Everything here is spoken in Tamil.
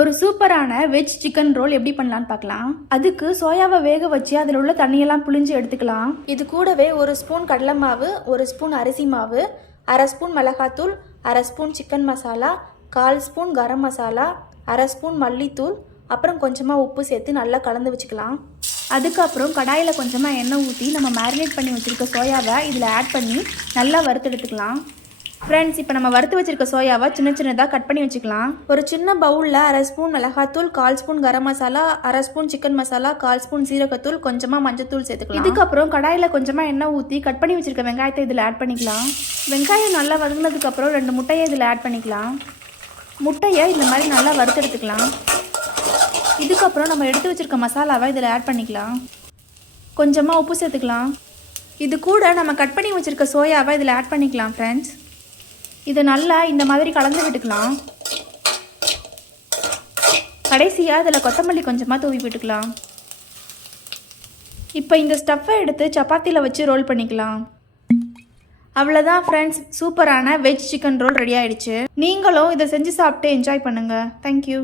ஒரு சூப்பரான வெஜ் சிக்கன் ரோல் எப்படி பண்ணலான்னு பார்க்கலாம். அதுக்கு சோயாவை வேக வச்சு அதில் உள்ள தண்ணியெல்லாம் புழிஞ்சு எடுத்துக்கலாம். இது கூடவே ஒரு ஸ்பூன் கடலை மாவு, ஒரு ஸ்பூன் அரிசி மாவு, அரை ஸ்பூன் மிளகாத்தூள், அரை spoon chicken masala, 1/4 spoon garam masala, அரை ஸ்பூன் மல்லித்தூள், அப்புறம் கொஞ்சமாக உப்பு சேர்த்து நல்லா கலந்து வச்சுக்கலாம். அதுக்கப்புறம் கடாயில் கொஞ்சமாக எண்ணெய் ஊற்றி நம்ம மேரினேட் பண்ணி வச்சுருக்க சோயாவை இதில் ஆட் பண்ணி நல்லா வறுத்தெடுத்துக்கலாம். ஃப்ரெண்ட்ஸ், இப்போ நம்ம வறுத்து வச்சிருக்க சோயாவை சின்ன சின்னதாக கட் பண்ணி வச்சுக்கலாம். ஒரு சின்ன பவுலில் அரை ஸ்பூன் மிளகாத்தூள், 1/4 ஸ்பூன் கரம் மசாலா, அரை ஸ்பூன் சிக்கன் மசாலா, 1/4 ஸ்பூன் சீரகத்தூள், கொஞ்சமாக மஞ்சத்தூள் சேர்த்துக்கலாம். இதுக்கப்புறம் கடாயில் கொஞ்சமாக எண்ணெய் ஊற்றி கட் பண்ணி வச்சிருக்க வெங்காயத்தை இதில் ஆட் பண்ணிக்கலாம். வெங்காயம் நல்லா வதங்கினதுக்கப்புறம் 2 முட்டையை இதில் ஆட் பண்ணிக்கலாம். முட்டையை இந்த மாதிரி நல்லா வறுத்தெடுத்துக்கலாம். இதுக்கப்புறம் நம்ம எடுத்து வச்சிருக்க மசாலாவை இதில் ஆட் பண்ணிக்கலாம். கொஞ்சமாக உப்பு சேர்த்துக்கலாம். இது கூட நம்ம கட் பண்ணி வச்சுருக்க சோயாவை இதில் ஆட் பண்ணிக்கலாம். ஃப்ரெண்ட்ஸ், இதை நல்லா இந்த மாதிரி கலந்து விட்டுக்கலாம். கடைசியாக இதில் கொத்தமல்லி கொஞ்சமாக தூவி விட்டுக்கலாம். இப்போ இந்த ஸ்டஃப்பை எடுத்து சப்பாத்தியில் வச்சு ரோல் பண்ணிக்கலாம். அவ்வளோதான் ஃப்ரெண்ட்ஸ், சூப்பரான வெஜ் சிக்கன் ரோல் ரெடி ஆயிடுச்சு. நீங்களும் இதை செஞ்சு சாப்பிட்டு என்ஜாய் பண்ணுங்கள். தேங்க்யூ.